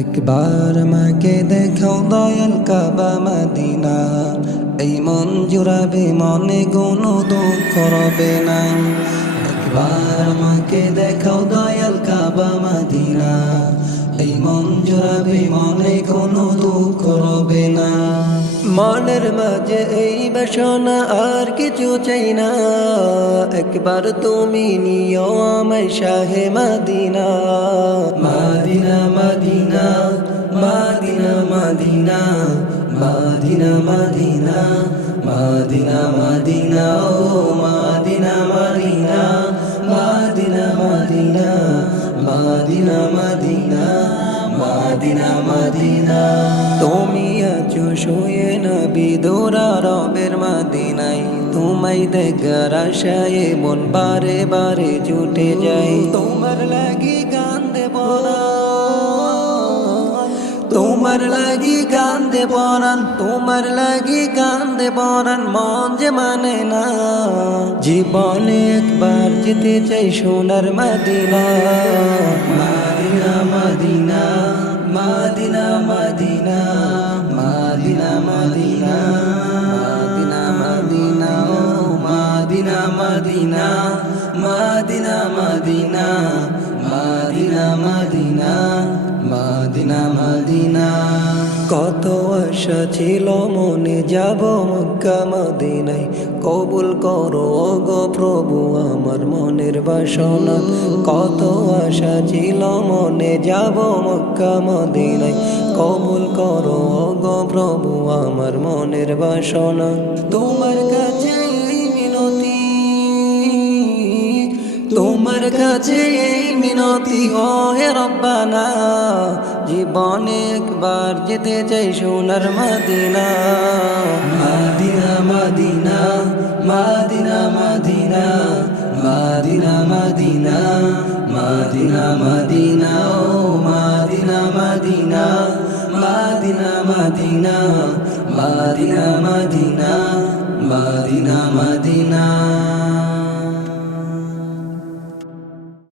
একবার আমাকে দেখাও দয়াল কাবা মদিনা, এই মন জুড়াবে মনে কোনো দুঃখ রবে না। একবার আমাকে দেখাও দয়াল কাবা মদিনা, এই মন জুড়াবে মনে কোনো দুঃখ রবে না। মনের মাঝে এই বাসনা আর কিছু চাই না, একবার তুমি নিও আমায় শাহে মদিনা। মদিনা মদিনা মদিনা মদিনা মদিনা মদিনা মদিনা মদিনা ও মদিনা মদিনা মদিনা মদিনা মদিনা মদিনা মদিনা মদিনা। তুমি আছো শুয়ে নবী দোরা রবের মদিনায়, তোমায় দেখার আশায় মন বারে বারে ছুটে যায়। তোমার লাগি কান্দে পরাণ, তোমার লাগি কান্দে পরাণ, তোমার লাগি কান্দে পরাণ, মন যে মানে না। জীবনে একবার যেতে চাই সোনার মদিনা। মদিনা মদিনা মদিনা মদিনা মদিনা মদিনা মদিনা মদিনা ও মদিনা মদিনা মদিনা মদিনা মদিনা মদিনা মদিনা মদিনা। কত আশা ছিল মনে যাব মক্কা মদিনায়, কবুল করো গো প্রভু আমার মনের বাসনা। কত আশা ছিল মনে যাব মক্কা মদিনায়, কবুল করো গো প্রভু আমার মনের বাসনা। তোমার কাছে এই মিনতি, তোমার কাছে এই মিনতি হয় রব্বানা, জীবনে একবার যেতে চাই সোনার মদিনা। মদিনা মদিনা মদিনা মদিনা মদিনা মদিনা মদিনা মদিনা ও মদিনা মদিনা মদিনা মদিনা মদিনা মদিনা মদিনা মদিনা।